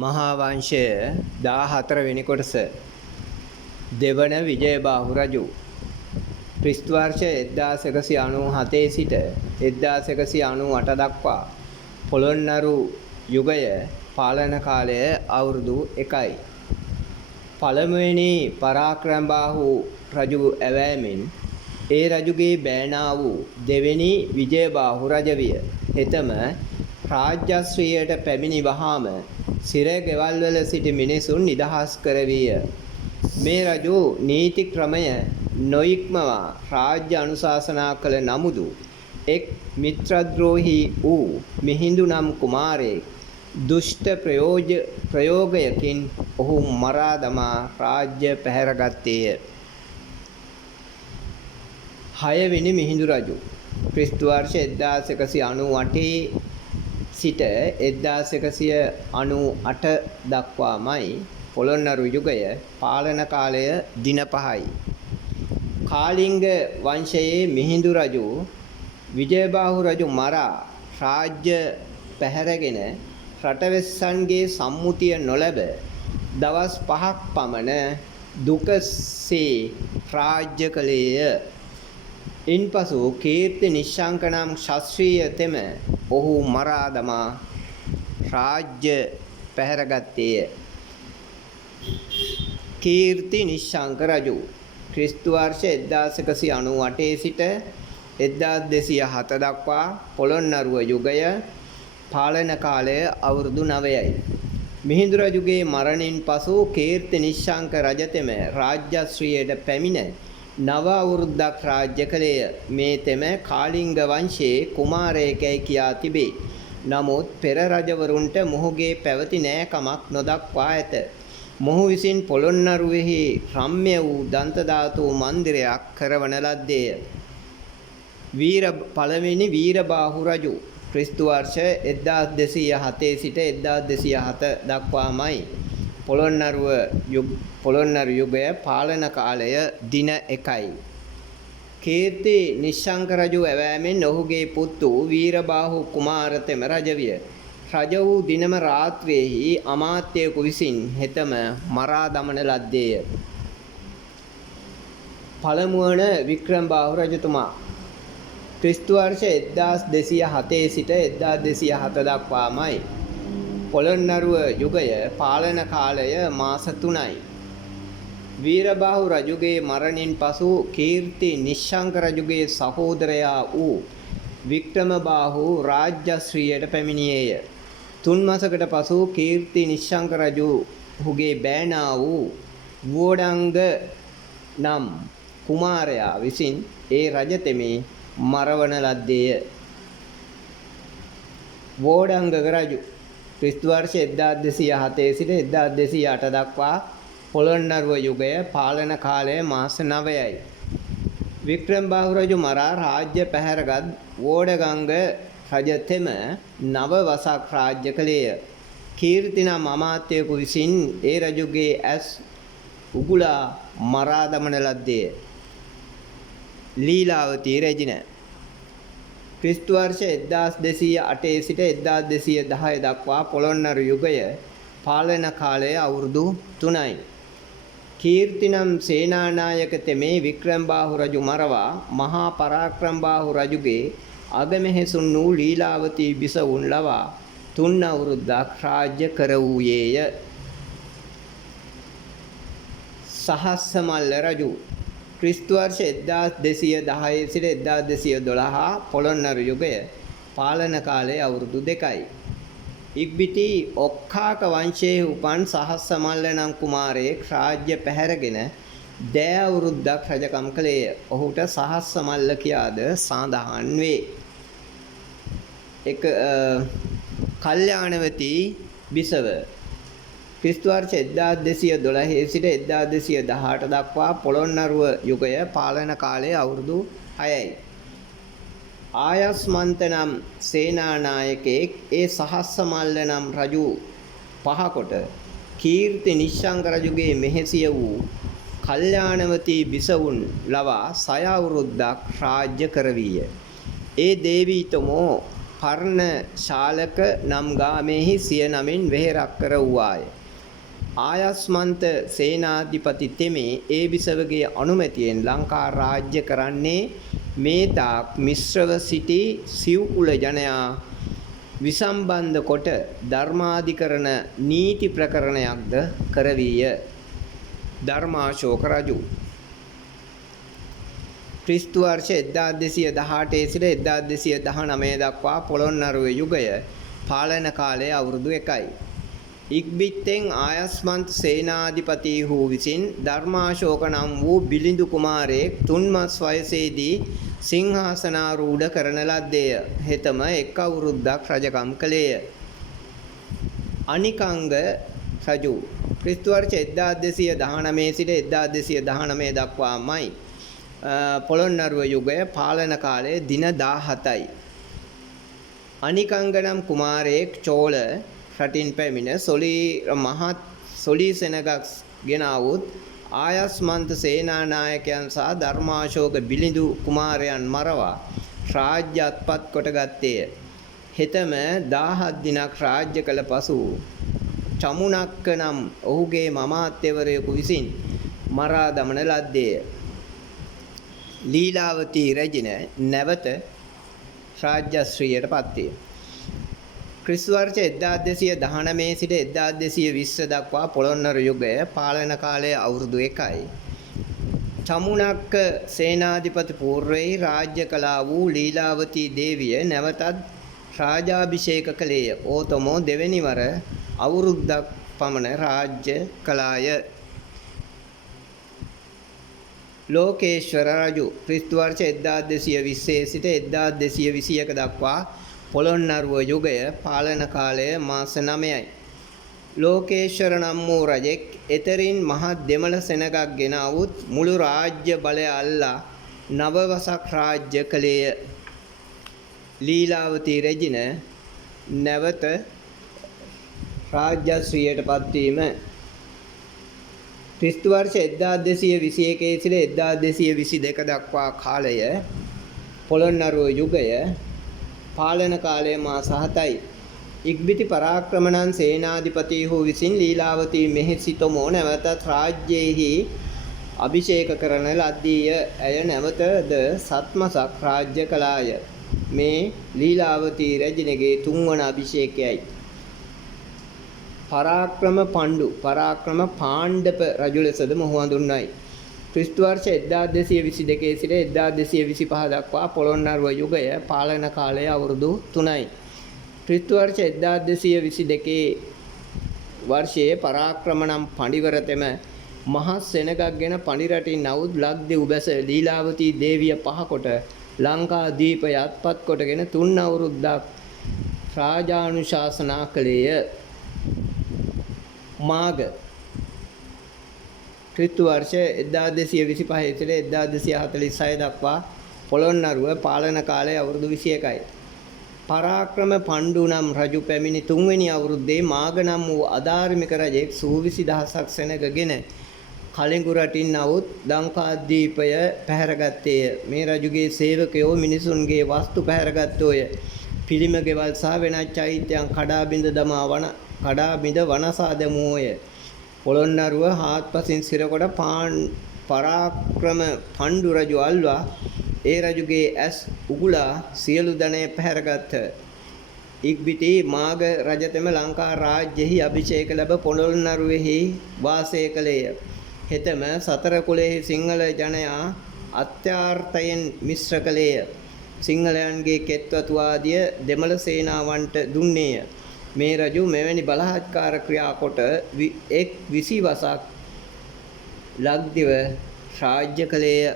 මහා වංශය 14 වෙනි කොටස දෙවන විජයබාහු රජු ක්‍රිස්තු වර්ෂ 1197 සිට 1198 දක්වා පොළොන්නරු යුගය පාලන කාලය අවුරුදු 1යි. පළමුවෙනි පරාක්‍රමබාහු රජු ඇවෑමෙන් ඒ රජුගේ බෑනා වූ දෙවෙනි විජයබාහු රජ විය. හෙතම රාජ්‍යශ්‍රීයට පැමිණි වහාම සිර ගෙවල් වල සිටි මිනිසුන් නිදහස් කරවිය. මේ රජු නීති ක්‍රමය නොඉක්මවා රාජ්‍ය අනුශාසනා කළ නමුදු එක් මිත්‍රද්‍රෝහී වූ මිහිඳු නම් කුමාරයෙක් දුෂ්ට ප්‍රයෝගයකින් ඔහු මරා දමා රාජ්‍ය පැහැරගත්තේය. 6 වෙනි මිහිඳු රජු ක්‍රිස්තු වර්ෂ 1198 සිට 1198 දක්වාමයි පොළොන්නරු යුගය පාලන කාලය දින 5යි. කාලිංග වංශයේ මිහිඳු රජු විජයබාහු රජු මරා රාජ්‍ය පැහැරගෙන රටවෙස්සන්ගේ සම්මුතිය නොලැබ දවස් 5ක් පමණ දුකසේ රාජ්‍ය කළේය. ඉන්පසු කීර්ති නිශ්ශංක නම් ශාස්ත්‍රීය තෙම ඔහු මරා දමා රාජ්‍ය පැහැරගත්තේය. කීර්ති නිශ්ශංක රජු ක්‍රිස්තු වර්ෂ 1198 සිට 1207 දක්වා පොළොන්නරුව යුගය පාලන කාලය අවුරුදු 9යි. මිහිඳු රජුගේ මරණින් පසු කීර්ති නිශ්ශංක රජතෙම රාජ්‍යශ්‍රීයට පැමිණ නව අවුරුද්දක් රාජ්‍ය කළේය. මේ තෙම කාලිංග වංශයේ කුමාරයෙකයි කියා තිබේ. නමුත් පෙර රජවරුන්ට මොහුගේ පැවති නෑකමක් නොදක්වා ඇත. මොහු විසින් පොළොන්නරුවෙහි රම්‍ය වූ දන්ත ධාතු මන්දිරයක් කරවන ලද්දේය. පළවෙනි වීරබාහු රජු ක්‍රිස්තු වර්ෂ 1207 සිට 1207 දක්වාමයි පොළොන්නරු යුගය පාලන කාලය දින 1යි. කීර්ති නිශ්ශංක රජු ඇවෑමෙන් ඔහුගේ පුතු වීරබාහු කුමාරතෙම රජ විය. රජ වූ දිනම රාත්‍රියේහි අමාත්‍යයෙකු විසින් හෙතම මරා දමන ලද්දේය. පළමුවන වික්‍රමබාහු රජතුමා ක්‍රිස්තු වර්ෂ 1207 සිට 1207 දක්වාමයි පොළොන්නරුව යුගය පාලන කාලය මාස 3යි. වීරබාහු රජුගේ මරණින් පසු කීර්ති නිශ්ශංක රජුගේ සහෝදරයා වූ වික්‍රමබාහු රාජ්‍යශ්‍රීයට පැමිණියේය. 3 මාසකට පසු කීර්ති නිශ්ශංක රජුගේ බෑනා වූ වෝඩංග නම් කුමාරයා විසින් ඒ රජතෙමේ මරවන ලද්දේය. වෝඩංග රජු ක්‍රිස්තු වර්ෂ 1207 සිට 1208 දක්වා පොළොන්නරුව යුගය පාලන කාලය මාස 9යි. වික්‍රමබාහු රජු මරා රාජ්‍ය පැහැරගත් වෝඩගංග රජතෙම නව වසක් රාජ්‍ය කළේය. කීර්ති නම් අමාත්‍යයෙකු විසින් ඒ රජුගේ ඇස් උගුලා මරා දමන ලද්දේය. ලීලාවතී රැජින ක්‍රිස්තු වර්ෂ 1208 සිට 1210 දක්වා පොළොන්නරු යුගය පාලන කාලය අවුරුදු 3යි. කීර්ති නම් සේනානායක තෙමේ වික්‍රමබාහු රජු මරවා මහා පරාක්‍රමබාහු රජුගේ අගමෙහෙසුන් වූ ලීලාවතී බිසවුන් ලවා 3 අවුරුද්දක් රාජ්‍ය කරවූයේය. සහස්සමල්ල රජු ක්‍රිස්තු වර්ෂ 1210 සිට 1212 පොළොන්නරු යුගය පාලන කාලය අවුරුදු 2යි. ඉක්බිති ඔක්කාක වංශයේ උපන් සහස්සමල්ල නම් කුමාරයෙක් රාජ්‍ය පැහැරගෙන දෑ අවුරුද්දක් රජකම් කළේය. ඔහුට සහස්සමල්ල කියාද සඳහන් වේ. කල්යාණවතී බිසව ක්‍රිස්තු වර්ෂ 1212 සිට 1218 දක්වා පොළොන්නරුව යුගය පාලන කාලය අවුරුදු 6යි. ආයස්මන්ත නම් සේනානායකයෙක් ඒ සහස්සමල්ල නම් රජු පහකොට කීර්ති නිශ්ශංක රජුගේ මෙහෙසිය වූ කල්යාණවතී බිසවුන් ලවා 6 අවුරුද්දක් රාජ්‍ය කරවීය. ඒ දේවීතමෝ පර්ණ ශාලක නම් ගාමෙහි සිය නමින් වෙහෙරක් කර වූවාය. ආයස්මන්ත සේනාධිපති තෙමේ ඒ බිසවගේ අනුමැතියෙන් ලංකා රාජ්‍ය කරන්නේ මේ තාක් මිශ්‍රව සිටි සිව්කුල ජනයා විසම්බන්ධ කොට ධර්මාධිකරණ නීති ප්‍රකරණයක්ද කරවීය. ධර්මාශෝක රජු ක්‍රිස්තු වර්ෂ 1218 සිට 1219 දක්වා පොළොන්නරුව යුගය පාලන කාලය අවුරුදු 1යි. ඉක්බිත්තෙන් ආයස්මන්ත සේනාධිපතිහු විසින් ධර්මාශෝක නම් වූ බිලිඳු කුමාරයෙක් 3 මස් වයසේදී සිංහාසනාරූඪ කරන ලද්දේය. හෙතම එක් අවුරුද්දක් රජකම් කළේය. අනිකංග රජු ක්‍රිස්තු වර්ෂ 1219 සිට 1219 දක්වාමයි පොළොන්නරුව යුගය පාලන කාලය දින 17යි. අනිකංග නම් කුමාරයෙක් චෝල රටින් පැමිණ සොලී සෙනගක් ගෙනාවුත් ආයස්මන්ත සේනානායකයන් සහ ධර්මාශෝක බිලිඳු කුමාරයන් මරවා රාජ්‍ය අත්පත් කොට ගත්තේය. හෙතම 17 දිනක් රාජ්‍ය කළ පසු චමුනක්ක නම් ඔහුගේ මමාත්‍යවරයෙකු විසින් මරා දමන ලද්දේය. ලීලාවතී රැජින නැවත රාජ්‍යශ්‍රීයට පත්විය. ක්‍රිස්තු වර්ෂ 1219 සිට 1220 දක්වා පොළොන්නරු යුගය පාලන කාලය අවුරුදු 1යි. චමුනක්ක සේනාධිපති පූර්වයේ රාජ්‍ය කළා වූ ලීලාවතී දේවිය නැවතත් රාජාභිෂේක කළේය. ඕතමෝ දෙවැනි වර අවුරුද්දක් පමණ රාජ්‍ය කළාය. ලෝකේශ්වර රජු ක්‍රිස්තු වර්ෂ 1220 සිට 1221 දක්වා පොළොන්නරුව යුගය පාලන කාලය මාස 9යි. ලෝකේශ්වර නම් වූ රජෙක් එතරින් මහත් දෙමළ සෙනගක් ගෙනාවුත් මුළු රාජ්‍ය බලය අල්ලා නවවසක් රාජ්‍ය කළේය. ලීලාවතී රැජින නැවත රාජ්‍යශ්‍රීයට පත්වීම ක්‍රිස්තු වර්ෂ 1221 සිට 1222 දක්වා කාලය පොළොන්නරුව යුගය පාලන කාලය මාස 7යි. ඉක්බිති පරාක්‍රමණන් සේනාධිපතිහු විසින් ලීලාවතී මෙහෙසිතොමෝ නැවතත් රාජ්‍යයෙහි අභිෂේක කරන ලද්දීය. ඇය නැවතද සත්මසක් රාජ්‍ය කළාය. මේ ලීලාවතී රැජිනගේ 3 වන අභිෂේකයයි. පරාක්‍රම පාණ්ඩප රජු ලෙසද මොහු හඳුන්වයි. ක්‍රිස්තු වර්ෂ 1222 සිට 1225 දක්වා පොළොන්නරුව යුගය පාලන කාලය අවුරුදු 3යි. ක්‍රිස්තු වර්ෂ 1222 වර්ෂයේ පරාක්‍රම නම් පඬිවරතෙම මහත් සෙනගක් ගෙන පඬිරටින් අවුත් ලක්දිව් බැස ලීලාවතී දේවිය පහකොට ලංකා දීපය අත්පත් කොටගෙන 3 අවුරුද්දක් රාජානුශාසනා කළේය. මාග ක්‍රිස්තු වර්ෂ 1225 සිට 1246 දක්වා පොළොන්නරුව පාලන කාලය අවුරුදු 21යි. පරාක්‍රම පණ්ඩු නම් රජු පැමිණි 3 වෙනි අවුරුද්දේ මාග නම් වූ අධාර්මික රජෙක් සූවිසි දහසක් සෙනගගෙන කලිඟු රටින් අවුත් ලංකාද්වීපය පැහැරගත්තේය. මේ රජුගේ සේවකයෝ මිනිසුන්ගේ වස්තු පැහැරගත්තෝය. පිළිම ගෙවල් සහ වෙනත් චෛත්‍යයන් කඩා බිඳ වනසා දැමුවෝය. පොළොන්නරුව හාත්පසින් සිරකොට පරාක්‍රම පණ්ඩු රජු අල්වා ඒ රජුගේ ඇස් උගුලා සියලු ධනය පැහැරගත්හ. ඉක්බිති මාග රජතෙම ලංකා රාජ්‍යෙහි අභිෂේක ලැබ පොළොන්නරුවෙහි වාසය කළේය. හෙතම සතර කුලෙහි සිංහල ජනයා අත්‍යාර්ථයෙන් මිශ්‍ර කළේය. සිංහලයන්ගේ කෙත්වතු ආදිය දෙමළ සේනාවන්ට දුන්නේය. මේ රජු මෙවැනි බලහත්කාර ක්‍රියා කොට එක් 20 වසක් ලක්දිව රාජ්‍ය කළේය.